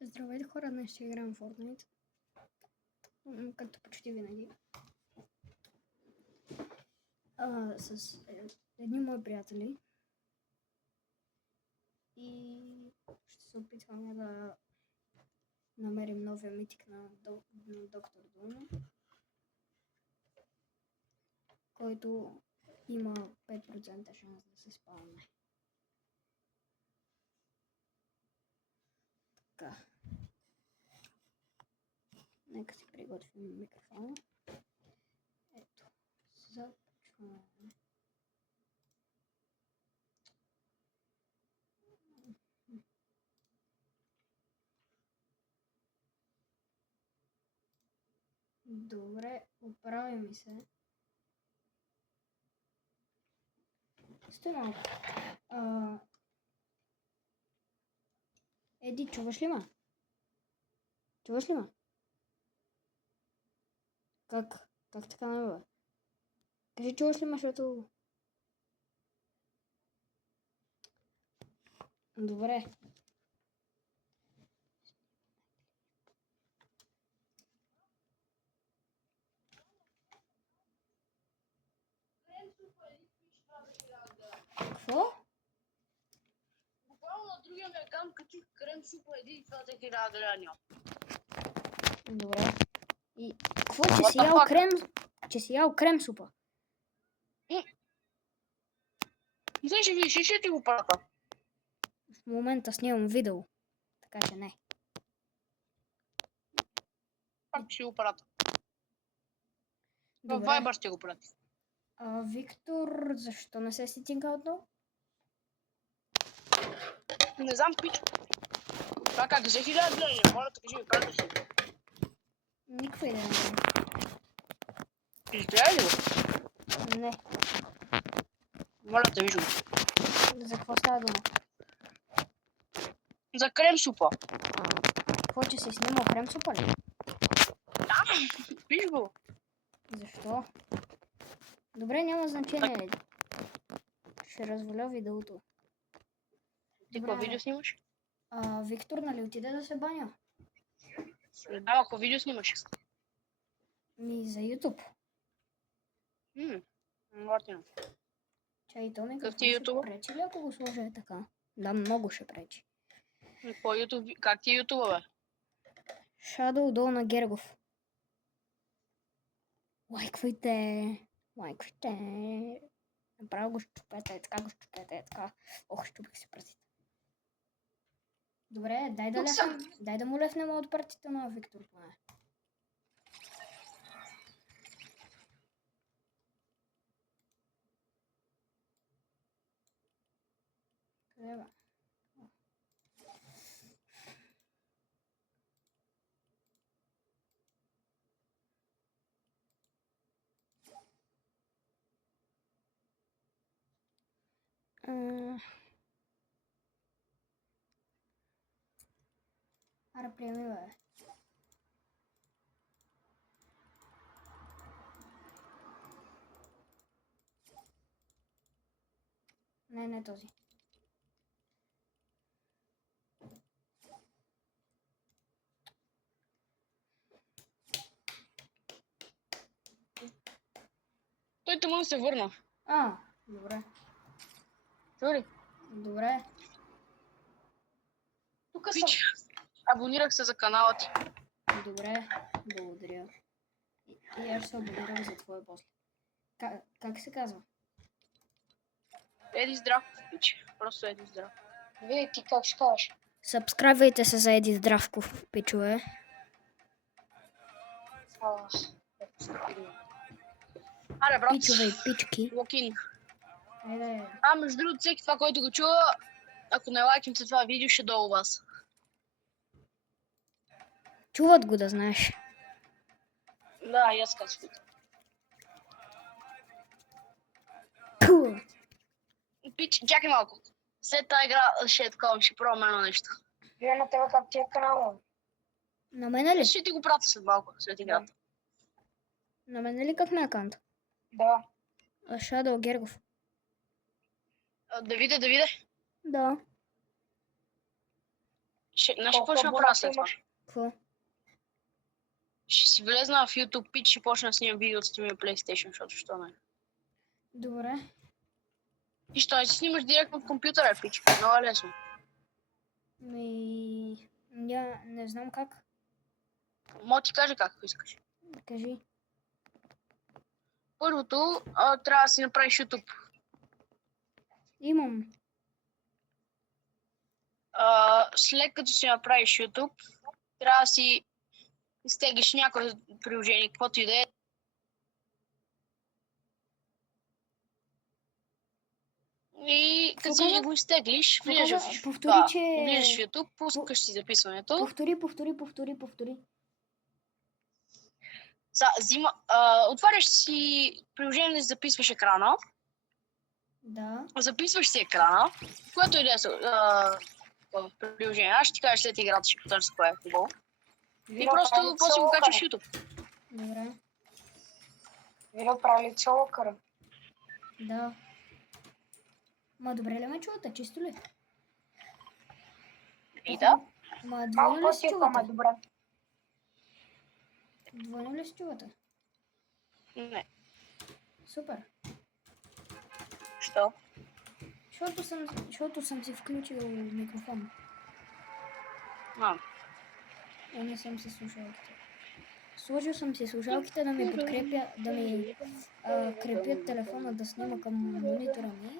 Здравейте хора, днес ще играем в Fortnite. Както почти винаги. С едни мои приятели. И ще се опитваме да намерим новия митик на Доктор Дум, който има 5% шанс да се спавне. Така. Нека си приготвим микрофона. Ето. Започваме. Добре, оправи ми се. Стой малко. Еди, чуваш ли ма? Чуваш ли ма? Как така не бе? Кажи, чуваш ли ма, защото... Добре. Какво? Буквално на другия ми акаунт качих крем супа еди и това за 1000 лева. Добре. И какво, че си ял крем? Че си ял крем супа? Сега ще видиш, ще ти го прата. В момента снимам видео. Така че не. Пак ще го прата. В Добре. Viber ще го прати. Виктор, защо не се сетинга отново? Не знам, пич. Това как за 1000 лева, моля да кажи ми, прата си. Никаква идея. Изгледа ли го? Не. Моля да виждам. За какво става дума? За крем супа. Какво, че си снимал крем супа ли? Да, виж го. Защо? Добре, няма значение. Ще разваля видеото. Ти какво видео снимаш? Виктор, нали отиде да се баня? Да, ако видео снимаш. За YouTube. Мартина. Чай, то ми Какъв ти е YouTube? пречи ли, ако го сложа е така? Да, много ще пречи. По YouTube, как ти е YouTube, бе? Shadow долу на Гергов. Лайквайте! Направо го щупете, така. Ох, щупих си пръстите. Добре, дай да му лефнем от партията на Виктор поне. Къде бе? Аре, приеми бе. Не този. Той тъмън се върна. Добре. Чули? Добре. Тук съм. Абонирах се за канала ти. Добре, благодаря. И аз се абонирам за твоя после. Как се казва? Еди здрав, пич. Просто Еди здрав. Вие ти как ще кажеш? Сабскрайбвайте се за Еди Здравков, пичове. Аре, брат. Пичове и пички. Локин. Айде. Между другото, всеки това, който го чува, ако не лайкнете това видео, ще долу вас. Чуват го, да знаеш. Да, и аз казвам. Пич, чакай малко. След тази игра ще е такова, ще пробваме едно нещо. Вие на тебе как ти е канал? На мене ли? Ще ти го пратя след малко, след играта. На мене ли как ме акаунт? Да. Shadow Гергов. Да видя. Да. Знаеш какво ще направя след това? Какво? Ще си влезна в YouTube пич, ще почна да снимам видео от Steam и PlayStation, защото що не. Добре. И що, си снимаш директно от компютъра, пич. Много е лесно. Не знам как. Мога ти кажа как искаш. Кажи. Първото, трябва да си направиш YouTube. Имам. След като си направиш YouTube, трябва да си изтеглиш някое приложение, каквото и да е. И като си го изтеглиш, влизаш в YouTube, пускаш си записването. Повтори. Отваряш си приложение, да записваш екрана. Да. Записваш си екрана, което и да е приложение. Аз ще ти кажа след играта, ще потърся кое е хубаво. И просто после го качваш в YouTube. Добре. Вино прави целокъра. Да. Ма добре ли ме чувате? Чисто ли? И да. Ма Малко двойно ли се по-тихо, ама чувате? добре. Двойно ли се чувате? Не. Супер. Що? Защото съм си включил микрофон. Не съм си слушалките. Сложил съм си слушалките да ми крепят телефона да снима към монитора ми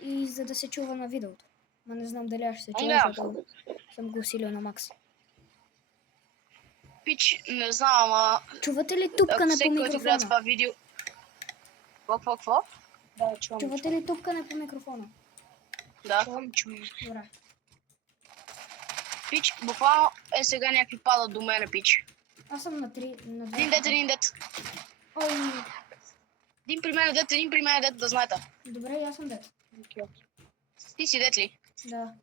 и за да се чува на видеото. Ма не знам дали аз ще се чува, защото съм го усилил на макс. Пич, не знам, ама... Чувате ли тупкане по микрофона? Това видео... Какво? Да, чувам. Чувате ли тупкане по микрофона? Да. Чувам. Добре. Пич, буквално сега някакви падат до мене, пич. Аз съм на 3. Един дет. Ой. Един при мен дет, да знаете. Добре, и аз съм дет. Ти си дет ли? Да.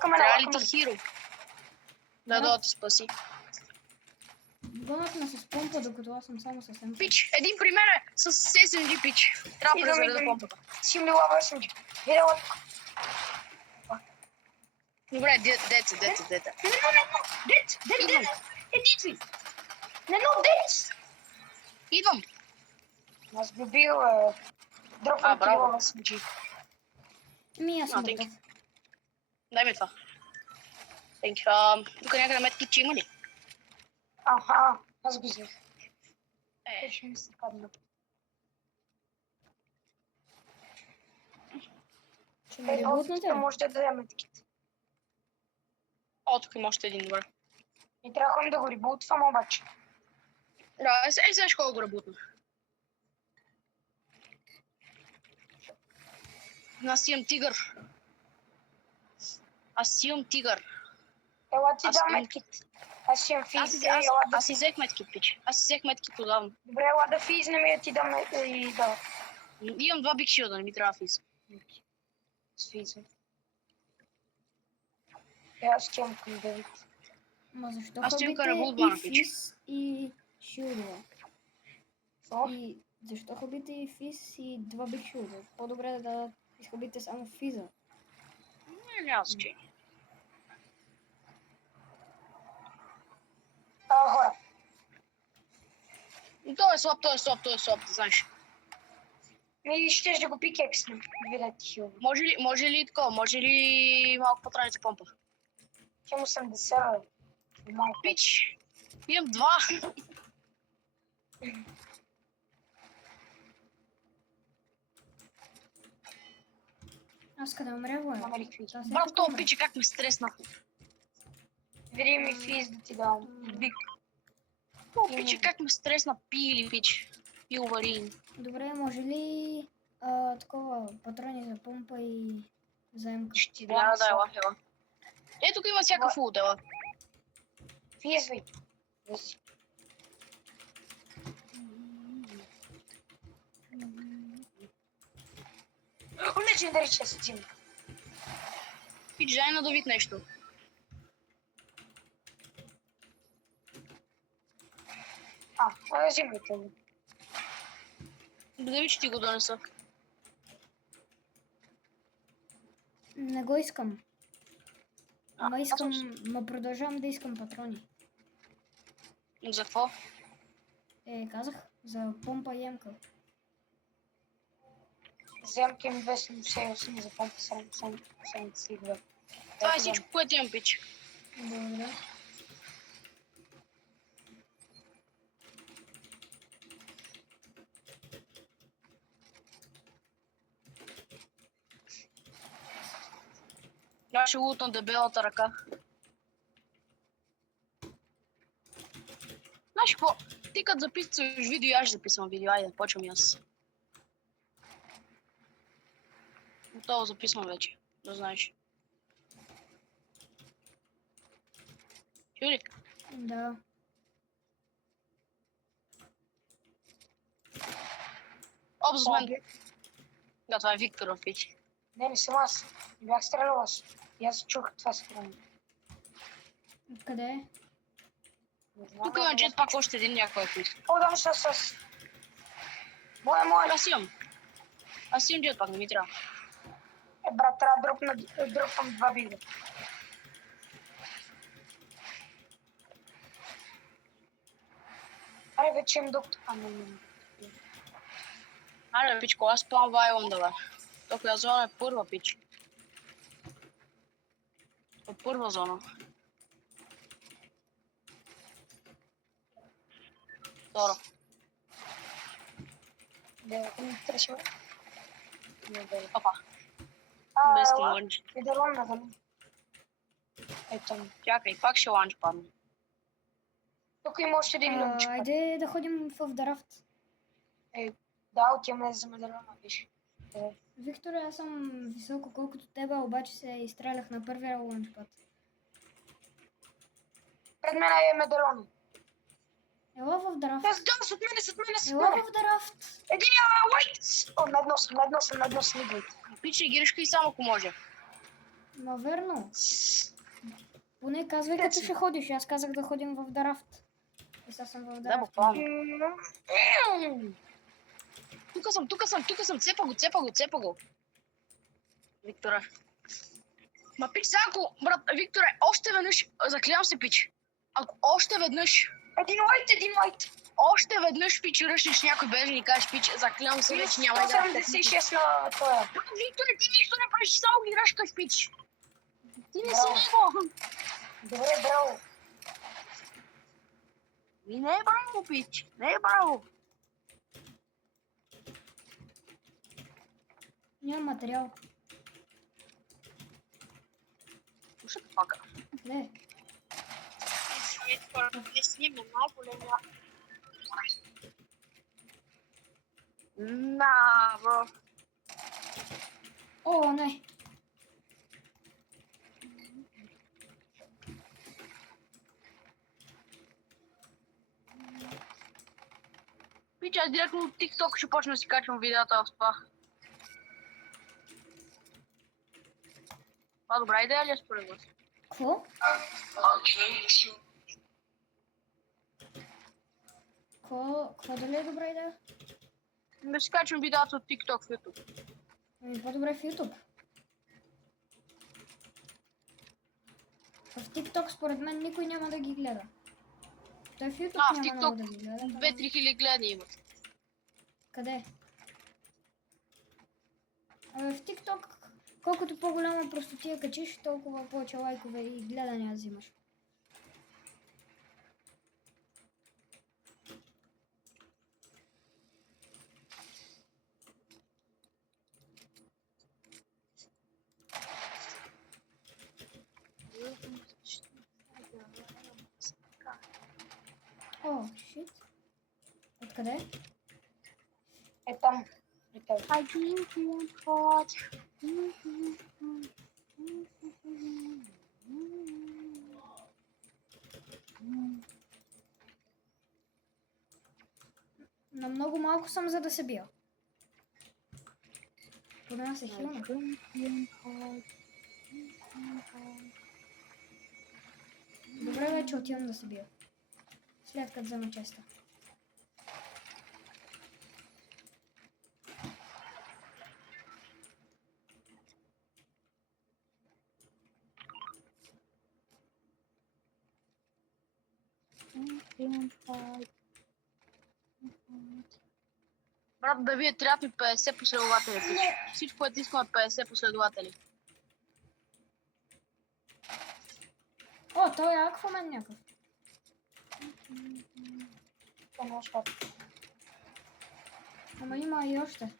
Трябва ли ти хиро? Да те спаси. Гонят ме с помпа, докато аз съм само съвсем. Пич, един при мен с SMG, пич. Трябва да презареда помпата. Си ми лава SMG. Видела тук. Добре, дете. Дет! Идвам. Аз би бил дропнат и лава SMG. Аз съм готов. Дай ми това. Тук някъде медкит има ли? Аха, аз го взех. Ще ми се падна. Ще ме ребутнете? Може да даде медкит. Тук има още един, добре. И трябва да го ребутвам обаче. Да, сега ще го ребутна. Аз имам тигър. Ела ти дам медкит. Аз имам физ. Аз си взех медкит, пич. Аз си взех медкит отдавна. Добре, ела да физнем и да ти дам и да. Имам 2 биг шилда, не ми трябва физ. С физа. Аз ще имам към 9. Ма защо Аз имам хабите карабулбана, и пич. физ и шилдове? Какво? И защо хабите и физ и 2 биг шилда? По-добре да изхабите само физа. Няма значение. Хора. Той е слаб, знаеш. Ми щеш да го пикекснем. Видете хил. Може ли такова? Може ли малко по-траница помпа? Хем 80, бе. Малко. Пич, имам 2. Аз къде умря, бе? Намерих физ. Брат, това пиче как ме стресна. Види ми физ да ти дам. Бик. Това пиче как ме стресна, пили, пич. Пилварин. Добре, може ли такова патрони за помпа и заемка? Ще ти Да, дам. ела. Тук има всякакъв лут, ела. Физвай. Legendary chest Jim. Пич, дай надавит нещо. Взимайте го. Да ви, че ти го донеса. Не го искам. Ама искам, продължавам да искам патрони. За какво? Казах, за помпа и емка. Вземам кем 278 за помпа 72. Това е всичко, което имам, пич. Благодаря. Аз ще лутна дебелата ръка. Знаеш какво? Ти като записваш видео, аз ще записвам видео. Айде, почвам и аз. Готово записвам вече, да знаеш. Чули? Да. Оп, за мен. Да, това е Викторов, пич. Не съм аз. Не бях стрелял аз. И аз чух това стреляне. Къде е? Тук има джетпак, още един някой поиска. О, да, с. Моя. Аз имам джетпак, не ми трябва. Брат, трябва да дропвам 2 бига. Аре, вече имам доктор. Не. Аре, пичко, аз спам Вайланда, бе. Тока зона е първа, пич. От първа зона. Втора. Да, не трябваше. Опа. Без лънч. Медалон надали. Ето. Чакай, пак ще лънч падне. Тук има още един лънч. Айде да ходим в драфт. Да, отиваме за медалона, виж. Виктор, аз съм високо колкото тебе, обаче се изстрелях на първия лънчпад. Пред мен е медалон. Ела в драфт. След мене. Ела в драфт. Единия уайт! О, на дно съм, идвайте. Пиче, гиришка и само ако може. Ма верно. Поне казвай като ще ходиш. Аз казах да ходим в драфт. И сега съм в Да, драфт. буквално. Тук съм. Цепа го. Виктора. Ма пич, сега ако, брат, Викторе, още веднъж, заклявам се, пич. Ако още веднъж, Един уайт. още веднъж, пич, ръшнеш някой без да ни кажеш, пич, заклявам се, вече няма да. 176 на това. Викторе, ти нищо не правиш, само ги ръшкаш, пич. Ти не си него. Добре, браво. И не е браво, пич. Не е браво. Няма материал. Слушай, пака. Не. Не снима най-големия. На, бро. О, не. Пич, аз директно от TikTok ще почна да си качвам видеята в това. Това добра идея ли е според вас? Какво? Какво дали е добра идея? Да си качвам видеята от TikTok в YouTube. Ами по-добре в YouTube. В TikTok според мен никой няма да ги гледа. Той в YouTube В няма много да TikTok ги гледа. 2-3 хиляди гледания имат. Къде? Абе в TikTok, колкото по-голяма простотия качиш, толкова повече лайкове и гледания взимаш. О, шит. Откъде? Е там. I drink you hot. На много малко съм, за да се бия. Поне да се хилна. Добре, вече отивам да се бия. След като взема честа. Брат, да вие трябват ми 50 последователи. Пич. Всичко е искаме 50 последователи. О, той е Аквамен някакъв. Това не е шкаф. Ама има и още.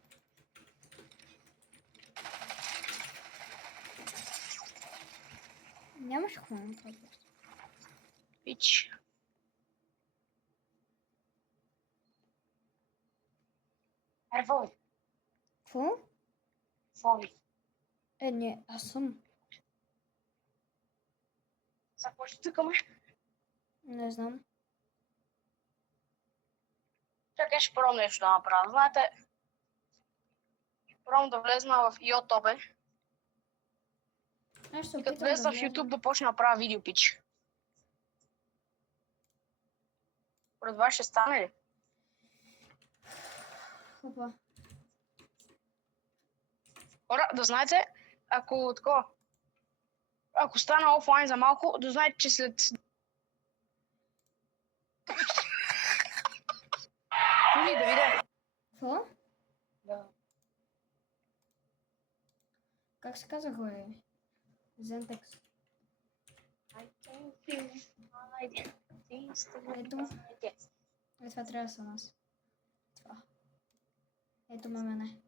Нямаш Аквамен, това просто. Пич. Ерфови. Какво? Фови. Не, аз съм. За какво ще цъкаме? Не знам. Чакай, ще пробвам нещо да направя. Знаете, пробвам да влезна в YouTube. Аз ще И като опитам влезна да в вляза. YouTube да почна да правя видео, пич. Пред вас ще стане ли? Опа. Хора, да знаете, ако такова, ако стана офлайн за малко, да знаете, че след... Чули, Давиде? Какво? Да. Как се казва, бе? Зентекс. Ето. Това трябва да съм аз. Това. Ето ме мене.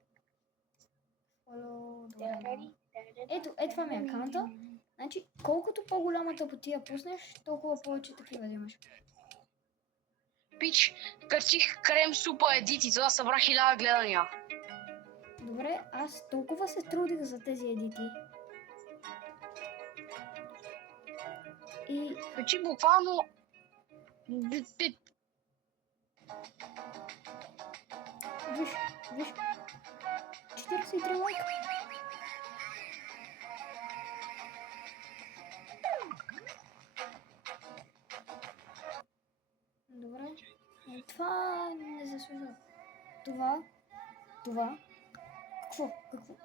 Ето, това ми е акаунта. Значи, колкото по-голяма тъпотия пуснеш, толкова повече такива да имаш. Пич, качих крем супа едит и това събра 1000 гледания. Добре, аз толкова се трудих за тези едити. И Качи буквално... виж, 43 лайка. Добре. Това не заслужава. Това.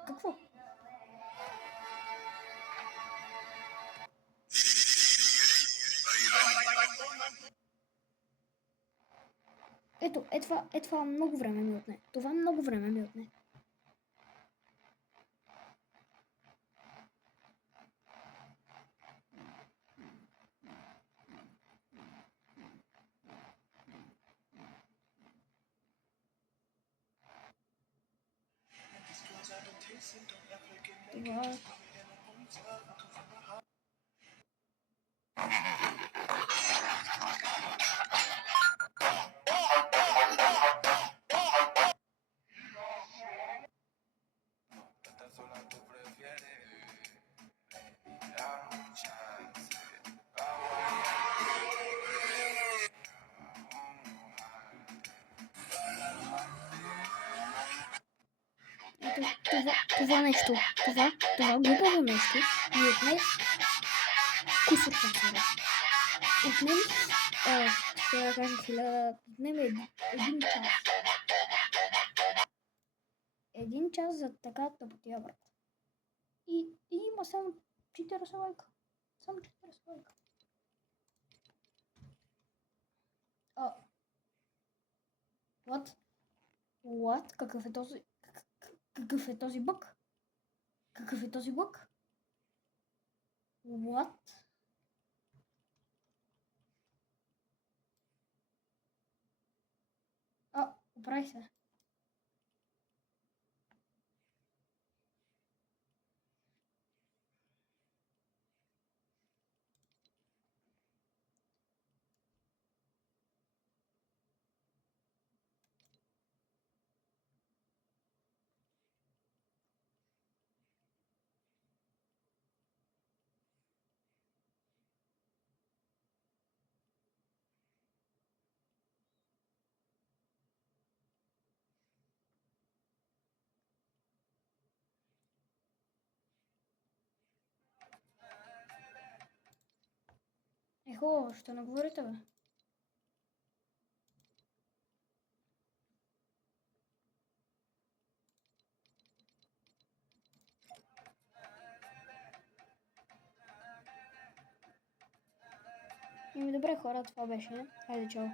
Какво? Ето, това много време ми отне. Това много време ми отне. Това... Ето, това нещо, това глупаво нещо ми отне кусор часове. Отне ми, ще да кажа 1000, отне ми един час. Един час за така тъпотия, брат. И има само 40 лайка. Само 40 лайка. What? Какъв е този... Какъв е този бък? What? Оправи се. Хубаво, ще не говорите, бе. Добре хора, това беше. Хайде, чао.